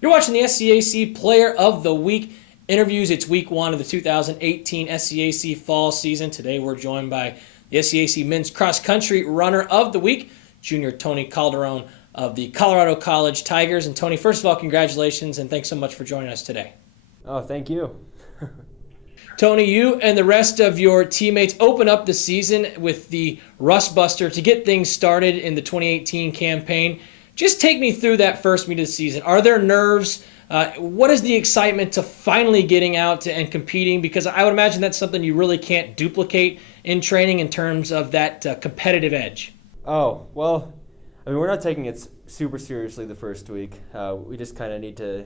You're watching the SCAC Player of the Week interviews. It's week one of the 2018 SCAC fall season. Today we're joined by the SCAC Men's Cross Country Runner of the Week, Junior Tony Calderon of the Colorado College Tigers. And Tony, first of all, congratulations and thanks so much for joining us today. Oh, thank you. Tony, you and the rest of your teammates open up the season with the Rust Buster to get things started in the 2018 campaign. Just take me through that first meet of the season. Are there nerves? What is the excitement to finally getting out and competing? Because I would imagine that's something you really can't duplicate in training in terms of that competitive edge. Oh, well, we're not taking it super seriously the first week. We just kind of need to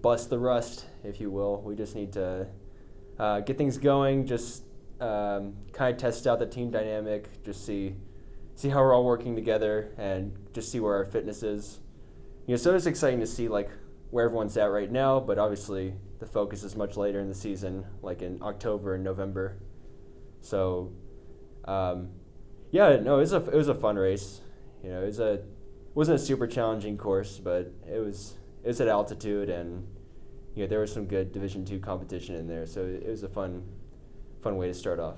bust the rust, if you will. We just need to get things going, just kind of test out the team dynamic, just see how we're all working together and just see where our fitness is. So it's exciting to see where everyone's at right now, but obviously the focus is much later in the season, like in October and November. So it was a fun race. It wasn't a super challenging course, but it was at altitude, and there was some good Division II competition in there, so it was a fun way to start off.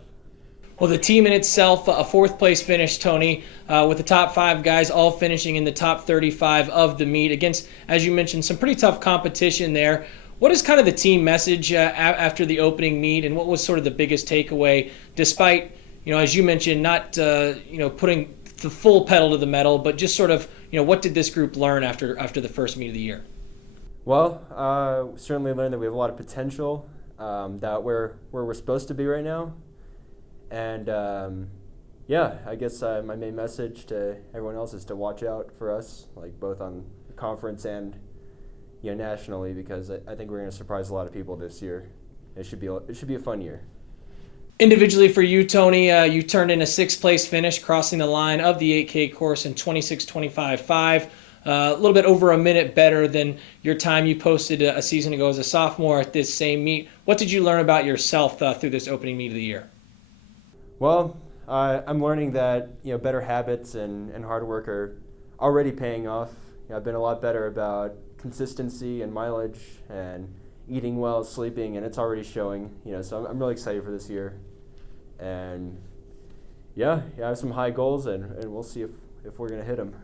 Well, the team in itself, a fourth place finish, Tony, with the top five guys all finishing in the top 35 of the meet against, as you mentioned, some pretty tough competition there. What is kind of the team message after the opening meet, and what was sort of the biggest takeaway, despite, as you mentioned, not putting the full pedal to the metal, but just sort of, what did this group learn after the first meet of the year? Well, we certainly learned that we have a lot of potential, that where we're supposed to be right now. And I guess my main message to everyone else is to watch out for us, both on the conference and nationally, because I think we're going to surprise a lot of people this year. It should be a fun year. Individually for you, Tony, you turned in a sixth place finish, crossing the line of the 8K course in 26:25.5. A little bit over a minute better than your time you posted a season ago as a sophomore at this same meet. What did you learn about yourself through this opening meet of the year? Well, I'm learning that better habits and hard work are already paying off. I've been a lot better about consistency and mileage and eating well, sleeping, and it's already showing. So I'm really excited for this year. And I have some high goals, and we'll see if we're going to hit them.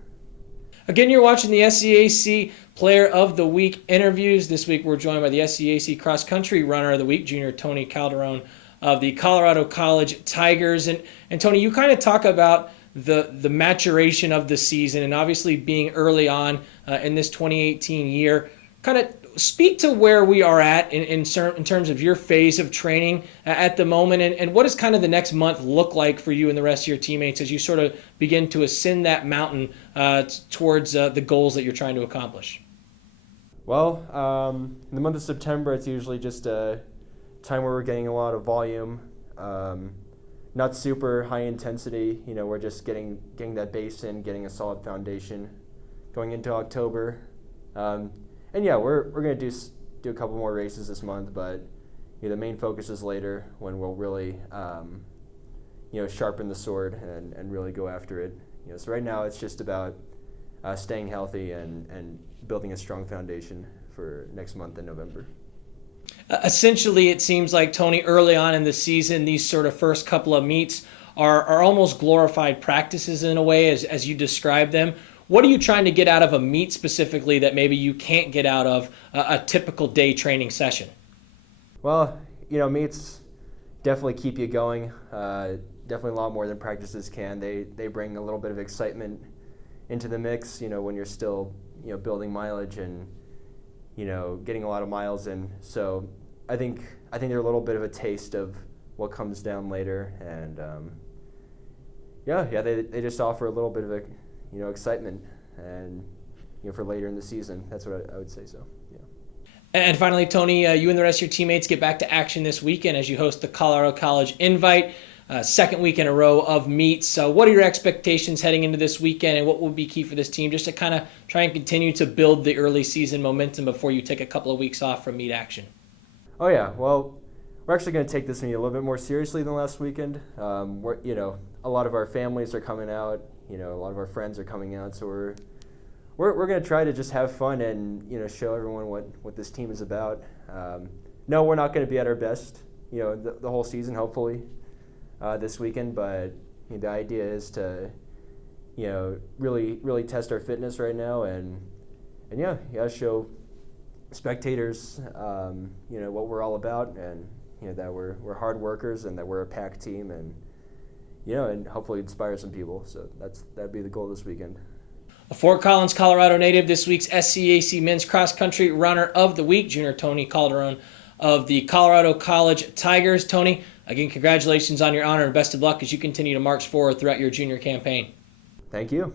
Again, you're watching the SCAC Player of the Week interviews. This week we're joined by the SCAC Cross Country Runner of the Week, Junior Tony Calderon of the Colorado College Tigers. And Tony, you kind of talk about the maturation of the season and obviously being early on in this 2018 year. Kind of speak to where we are at in terms of your phase of training at the moment, and what does kind of the next month look like for you and the rest of your teammates as you sort of begin to ascend that mountain towards the goals that you're trying to accomplish? Well, in the month of September, it's usually just a time where we're getting a lot of volume, not super high intensity. We're just getting that base in, getting a solid foundation. Going into October, we're going to do a couple more races this month, but the main focus is later, when we'll really sharpen the sword and really go after it. So right now it's just about staying healthy and building a strong foundation for next month in November. Essentially, it seems like, Tony, early on in the season, these sort of first couple of meets are almost glorified practices in a way, as you describe them. What are you trying to get out of a meet specifically that maybe you can't get out of a typical day training session? Well, meets definitely keep you going. Definitely a lot more than practices can. They bring a little bit of excitement into the mix, when you're still, building mileage and, getting a lot of miles in. So I think they're a little bit of a taste of what comes down later. And they just offer a little bit of excitement and for later in the season. That's what I would say. So And finally, Tony, you and the rest of your teammates get back to action this weekend as you host the Colorado College Invite, second week in a row of meets. So what are your expectations heading into this weekend, and what will be key for this team just to kind of try and continue to build the early season momentum before you take a couple of weeks off from meet action? Oh yeah, well, we're actually going to take this meet a little bit more seriously than last weekend. A lot of our families are coming out. A lot of our friends are coming out, so we're we're going to try to just have fun and show everyone what this team is about. No, we're not going to be at our best, the whole season, hopefully, this weekend. But the idea is to, really test our fitness right now, and yeah, you got to show spectators, what we're all about, and that we're hard workers and that we're a pack team, and and hopefully inspire some people. So that'd be the goal this weekend. A Fort Collins, Colorado native, this week's SCAC Men's Cross Country Runner of the Week, Junior Tony Calderon of the Colorado College Tigers. Tony, again, congratulations on your honor and best of luck as you continue to march forward throughout your junior campaign. Thank you.